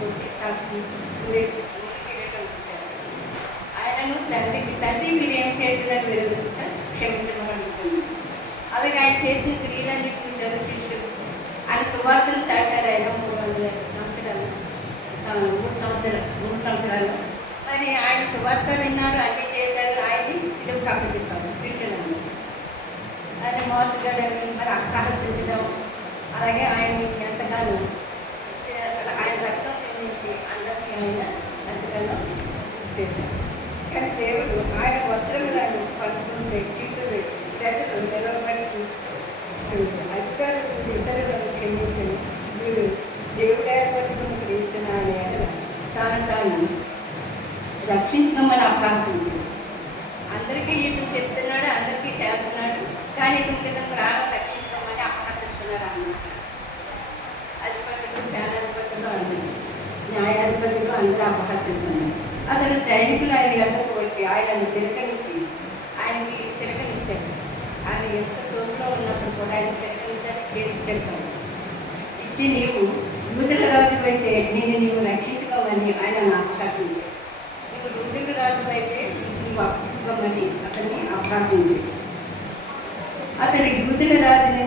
కొట్టి ఆయనను తండ్రి మీరు ఏం చేస్తున్నారు మీరు క్షమించమడుగుతుంది. అలాగే ఆయన చేసిన క్రియలన్నీ చూశారు శిష్యులు. ఆయన సువార్తను సాటారు. ఆయన 300 సంవత్సరాలు 3 సంవత్సరాలు మరి ఆయన సువార్త విన్నారు, అన్నీ చేశారు. ఆయన్ని సిలువకు అప్పచెప్పారు శిష్యులను. ఆయన మోసగాడని మరి అక్కహసించడం, అలాగే ఆయన ఎంతగానో ఆయన రక్తం చిందించి అందరికీ ఆయన ఎంతగానో చేశారు. కానీ దేవుడు ఆయన వస్త్రములను పట్టుకుంటే చీట్లు వేసి ప్రజలు నిలబడి చూస్తూ అధికారులు ఇతరులను క్షమించని వీడు దేవుడు ఏర్పడుతున్న క్రీస్తున్నాడు అని తాను రక్షించుకోమని అభ్యాసించాడు. అందరికీ ఇతను చెప్తున్నాడు, అందరికీ చేస్తున్నాడు, కానీ ఇతను ప్రాణం రక్షించుకోమని అభ్యాసిస్తున్నారు అన్నమాట. అధిపతులు సేనాధిపతులు అందరూ న్యాయాధిపతులు అందరూ అపహసిస్తున్నారు. అతను సైనికులు ఆయన ఎద్దకు వచ్చి ఆయనను చిలకరించి ఆయనకి చిలకనిచ్చాడు. ఆయన ఎంత సోపులో ఉన్నప్పుడు కూడా ఆయన చిలకనించాలి, చేసి చెప్తాడు ఇచ్చి నీవు యూదుల రాజు అయితే నీవు రక్షించుకోమని ఆయన అపహసించాడు. నీవు యూదుల రాజు అయితే నీవు అప్పగించుకోమని అతన్ని అభ్యాసించాడు. అతడు యూదుల రాజుని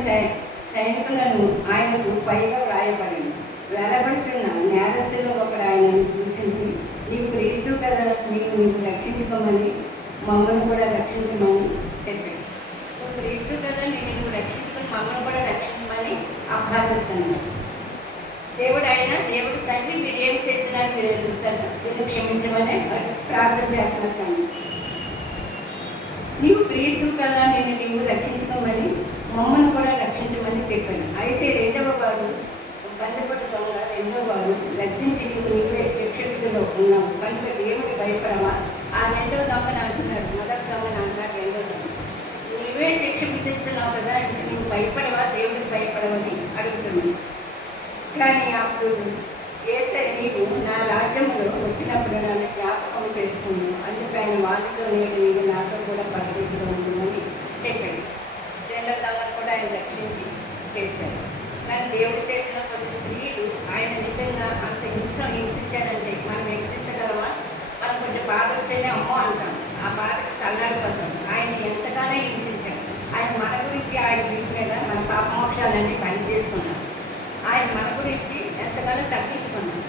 సైనికులను ఆయనకు పైగా వ్రాయబడింది. వేలబడుతున్న నేరస్తులు ఒకడు ఆయనను దూషించి నీవు క్రీస్తు కదా, నీవు రక్షించుకోమని మమ్మల్ని కూడా రక్షించమని చెప్పాడు. నువ్వు క్రీస్తు కదా, నువ్వు రక్షించుకొని మమ్మల్ని కూడా రక్షించమని అభ్యాసిస్తున్నాను. దేవుడు తండ్రి మీరు ఏం చేసినా మీరు ఎదుగుతారు, వీళ్ళు క్షమించమని ప్రార్థన చేస్తున్నాను. నీవు క్రీస్తు కదా, నీవు రక్షించుకోమని మమ్మల్ని కూడా రక్షించమని చెప్పాను. అయితే రెండవ వాడు బంధపడి దొంగ రెండో వాడు గద్దించి నీవే శిక్షకుడిలో ఉన్నావు కనుక దేవుడు భయపడమా. ఆ రెండో దొంగని అంటున్నాడు, మొదటి దొంగని అంటున్నాడు రెండో దొంగ. నీవే శిక్ష విధిస్తున్నావు కదా, ఇంక నీవు భయపడవా, దేవుడికి భయపడవని అడుగుతున్నావు. కానీ అప్పుడు యేసయ్య నీవు నా రాజ్యంలో వచ్చినప్పుడు నన్ను జ్ఞాపకం చేసుకున్నాను, అందుకు ఆయన వాళ్ళతో నీవు నాతో కూడా పర్యటించడం ఉంటుందని చెప్పాడు. రెండో దొంగను కూడా ఆయన రక్షించి చేశాడు. కానీ దేవుడు చేసిన కొన్ని క్రియలు ఆయన నిజంగా అంత హింసించారంటే మనం హింసించగలమా? మనం కొంచెం బాధ వస్తేనే అమ్మో అంటాం, ఆ బాధకు తల్లాడిపోతాం. ఆయన ఎంతగానో హింసించాడు. ఆయన మన గురించి ఆయన వీటి మీద మన పాపమోక్షాలన్నీ పని చేసుకున్నాం. ఆయన మన గురించి ఎంతగానో తగ్గించుకున్నాం.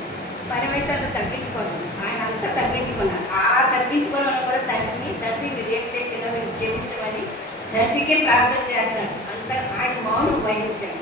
మనమైతే అంత తగ్గించుకోవడం, ఆయన అంతా తగ్గించుకున్నాడు. ఆ తగ్గించుకోవడం కూడా తండ్రి మీరు ఏం చేసినా మీరు క్షమించమని తండ్రికే ప్రార్థన చేస్తాడు. అంత ఆయన మౌనం వహించాడు.